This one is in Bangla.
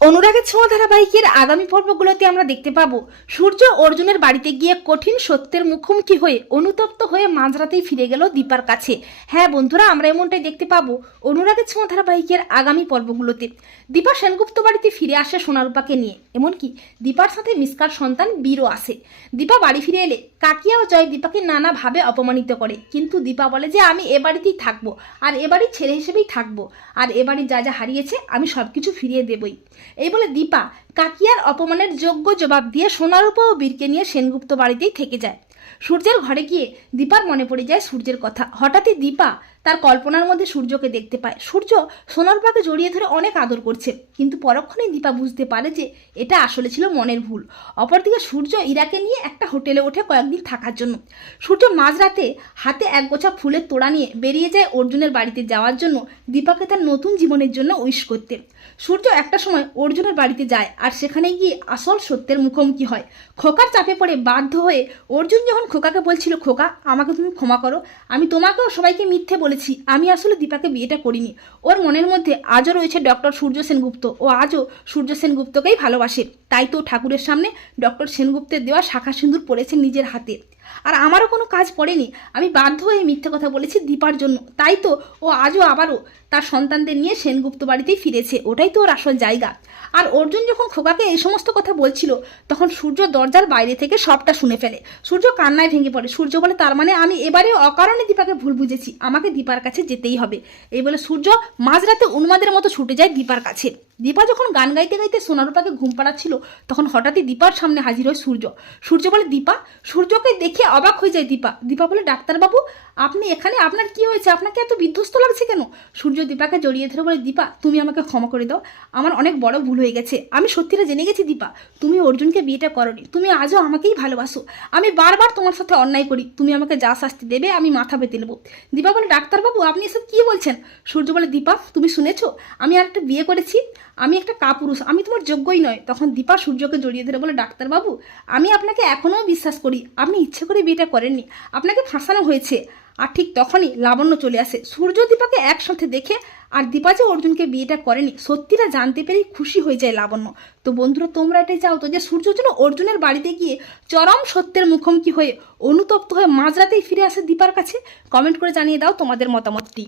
অনুরাগের ছোঁয়া ধারাবাহিকের আগামী পর্বগুলোতে আমরা দেখতে পাবো সূর্য অর্জুনের বাড়িতে গিয়ে কঠিন সত্যের মুখোমুখি হয়ে অনুতপ্ত হয়ে মাঝরাতেই ফিরে গেল দীপার কাছে। হ্যাঁ বন্ধুরা, আমরা এমনটাই দেখতে পাবো অনুরাগের ছোঁয়া ধারাবাহিকের আগামী পর্বগুলোতে। দীপা সেনগুপ্ত বাড়িতে ফিরে আসে সোনারূপাকে নিয়ে। এমনকি দীপার সাথে মিসকার সন্তান বীরও আসে। দীপা বাড়ি ফিরে এলে কাকিয়া ও জয় দীপাকে নানাভাবে অপমানিত করে। কিন্তু দীপা বলে যে, আমি এ বাড়িতেই থাকব। আর এ বাড়ির ছেলে হিসেবেই থাকব। আর এ বাড়ির যা যা হারিয়েছে, আমি সব কিছু ফিরিয়ে দেবই। এই বলে দীপা কাকিয়ার অপমানের যোগ্য জবাব দিয়ে সোনারূপা ও বীরকে নিয়ে সেনগুপ্ত বাড়িতেই থেকে যায়। সূর্যের ঘরে গিয়ে দীপার মনে পড়ে যায় সূর্যের কথা। হঠাৎই দীপা তার কল্পনার মধ্যে সূর্যকে দেখতে পায়। সূর্য সোনারূপাকে জড়িয়ে ধরে অনেক আদর করছে। কিন্তু পরক্ষণেই দীপা বুঝতে পারে যে এটা আসলে ছিল মনের ভুল। অপরদিকে সূর্য ইরাকে নিয়ে একটা হোটেলে ওঠে কয়েকদিন থাকার জন্য। সূর্য মাঝরাতে হাতে এক গোছা ফুলের তোড়া নিয়ে বেরিয়ে যায় অর্জুনের বাড়িতে যাওয়ার জন্য দীপাকে তার নতুন জীবনের জন্য উইশ করতে। সূর্য একটা সময় অর্জুনের বাড়িতে যায় আর সেখানে গিয়ে আসল সত্যের মুখোমুখি হয়। খোকার চাপে পড়ে বাধ্য হয়ে অর্জুন যখন খোকাকে বলছিল, খোকা, আমাকে তুমি ক্ষমা করো। আমি তোমাকেও সবাইকে মিথ্যে বলেছি, আমি আসলে দীপাকে বিয়েটা করিনি। ওর মনের মধ্যে আজও রয়েছে ডক্টর সূর্য সেনগুপ্ত ও আজও সূর্য সেনগুপ্তকেই ভালোবাসে। তাই তো ঠাকুরের সামনে ডক্টর সেনগুপ্তের দেওয়া শাখা সিঁদুর পড়েছে নিজের হাতে। আর আমারও কোনো কাজ পড়েনি। আমি বাধ্য হয়ে মিথ্যে কথা বলেছি দীপার জন্য। তাই তো ও আজও আবারও তার সন্তানদের নিয়ে সেনগুপ্ত বাড়িতেই ফিরেছে। ওটাই তো ওর আসল জায়গা। আর অর্জুন যখন খোকাকে এই সমস্ত কথা বলছিল, তখন সূর্য দরজার বাইরে থেকে সবটা শুনে ফেলে। সূর্য কান্নায় ভেঙে পড়ে। সূর্য বলে, তার মানে আমি এবারে অকারণে দীপাকে ভুল বুঝেছি। আমাকে দীপার কাছে যেতেই হবে। এই বলে সূর্য মাঝরাতে উন্মাদের মতো ছুটে যায় দীপার কাছে। দীপা যখন গান গাইতে গাইতে সোনারূপাকে ঘুম পাড়াচ্ছিল, তখন হঠাৎই দীপার সামনে হাজির হয় সূর্য। সূর্য বলে, দীপা, সূর্যকে দেখে অবাক হয়ে যায় দীপা। দীপা বলে, ডাক্তারবাবু, আপনি এখানে, আপনার কি হয়েছে? আপনাকে এত বিধ্বস্ত লাগছে কেন? সূর্য দীপাকে জড়িয়ে ধরে বলে, দীপা, তুমি আমাকে ক্ষমা করে দাও। আমার অনেক বড় ভুল হয়ে গেছে। আমি সত্যিটা জেনে গেছি দীপা। তুমি অর্জুনকে বিয়েটা করনি। তুমি আজও আমাকেই ভালোবাসো। আমি বারবার তোমার সাথে অন্যায় করি। তুমি আমাকে যা শাস্তি দেবে, আমি মাথা পেতে নেব। দীপা বলে, ডাক্তারবাবু, আপনি এসব কী বলছেন? সূর্য বলে, দীপা, তুমি শুনেছো? আমি আর একটা বিয়ে করেছি। আমি একটা কাপুরুষ, আমি তোমার যোগ্যই নয়। তখন দীপা সূর্যকে জড়িয়ে ধরে বলে, ডাক্তারবাবু, আমি আপনাকে এখনও বিশ্বাস করি, আপনি ইচ্ছে করে বিয়েটা করেননি, আপনাকে ফাঁসানো হয়েছে। আর ঠিক তখনই লাবণ্য চলে আসে। সূর্য দীপাকে একসাথে দেখে আর দীপা যে অর্জুনকে বিয়েটা করেনি, সত্যিটা জানতে পেরেই খুশি হয়ে যায় লাবণ্য। তো বন্ধুরা, তোমরা এটাই চাও তো যে সূর্য যেন অর্জুনের বাড়িতে গিয়ে চরম সত্যের মুখোমুখি হয়ে অনুতপ্ত হয়ে মাঝরাতেই ফিরে আসে দীপার কাছে? কমেন্ট করে জানিয়ে দাও তোমাদের মতামতটি।